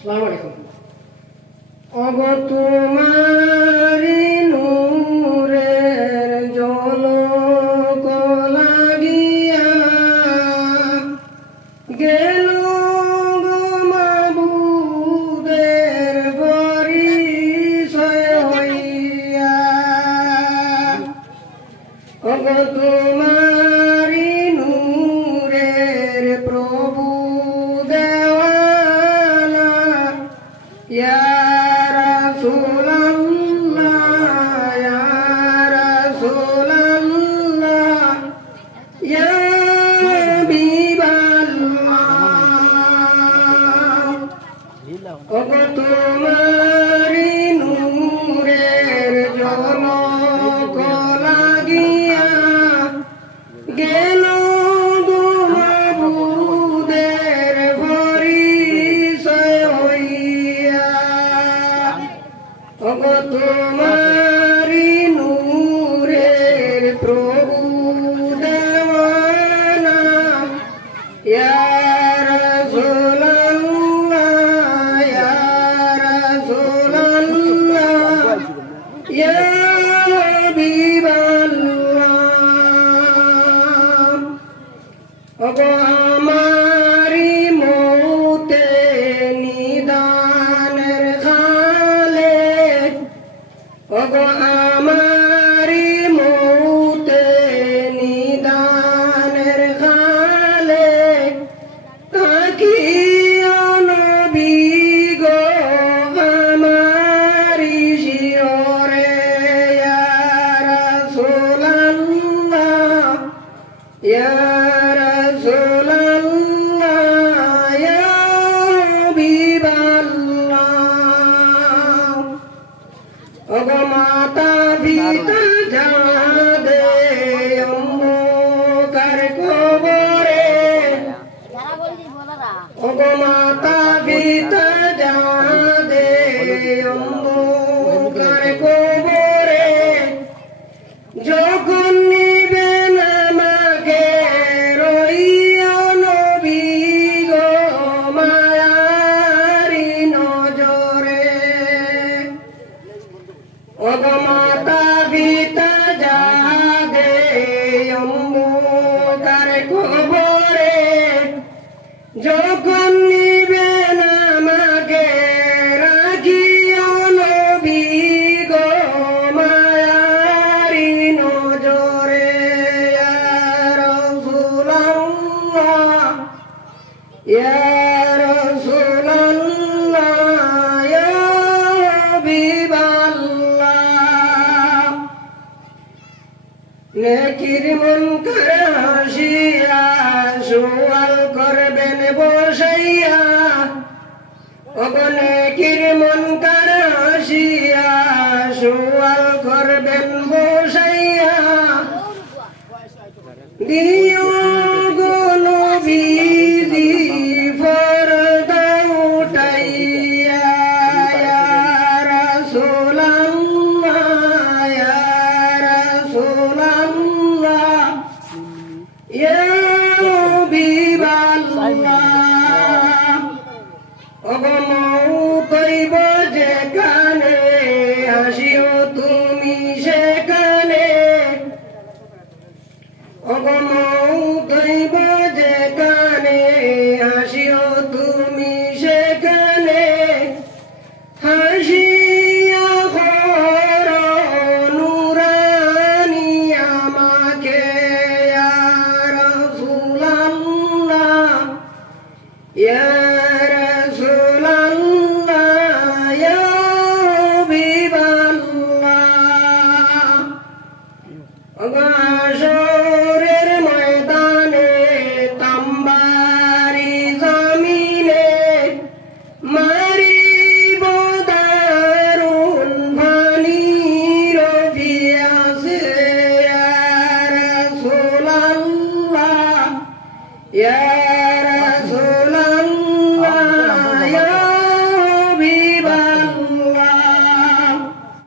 আসসালামু আলাইকুম। ওগো তোমারি নূরের ঝলক লাগিয়া গেল গো মাবুদের পরিচয় হইয়া। ওগো তোমারি নূরের প্রভু দেওয়ানা ইয়া রাসূলুল্লাহ ইয়া রাসূলুল্লাহ ইয়া হাবিবাল্লাহ। ওগো তোমারি নূরের ঝলক লাগিয়া গেল গো মাবুদের পরিচয় হইয়া। ওগো তোমারি নূরের প্রভু দেওয়ানা ইয়া রাসূলুল্লাহ ইয়া রাসূলুল্লাহ ইয়া হাবিবাল্লাহ। ওগো আমারি মৌতে নিদানের খালে, ওগো আমারি মৌতে নিদানের খালে তাকিয়া নবী গো আমারি শিয়রে ইয়া রাসূলুল্লাহ ইয়া রাসূলুল্লাহ ইয়া হাবিবাল্লাহ। ওগো মাতা পিতা যাদে অন্ধকার কবরে, ওগো মাতা পিতা যাদে অন্ধকার কবরে যখন নিবেন আমাকে রইয়া নবী গো মায়ারি নজরে। ওগো মাতা পিতা যাদে অন্ধকার কবরে যখন নিবেন আমাকে রাখিয়া নবী গো মায়ারি নজরে। ইয়া রাসূলুল্লাহ ইয়া রাসূলুল্লাহ ইয়া হাবিবাল্লাহ। নেকির মুনকার হাসিয়া সুয়াল করবেন বসাইয়া, ওগো নেকির মুনকার হাসিয়া সুয়াল করবেন বসাইয়া দিও গো নবীজি পর্দা উঠাইয়া। ইয়া রাসূলুল্লাহ ইয়া রাসূলুল্লাহ ইয়া হাবিবাল্লাহ। ওগো মউত হইব যেখানে হাসিও তুমি সেখানে, ওগো মউত হইব যেখানে হাসিও তুমি সেখানে। হাসিয়া হর নুরানি আমাকে ইয়া রাসূলুল্লাহ ইয়া রাসূলুল্লাহ ইয়া হাবিবাল্লাহ। ওগো হাশরের ময়দানে তাম্বারি জমিনে মারিব দারুন ফানির পিয়াসে। ইয়া রাসূলুল্লাহ ইয়া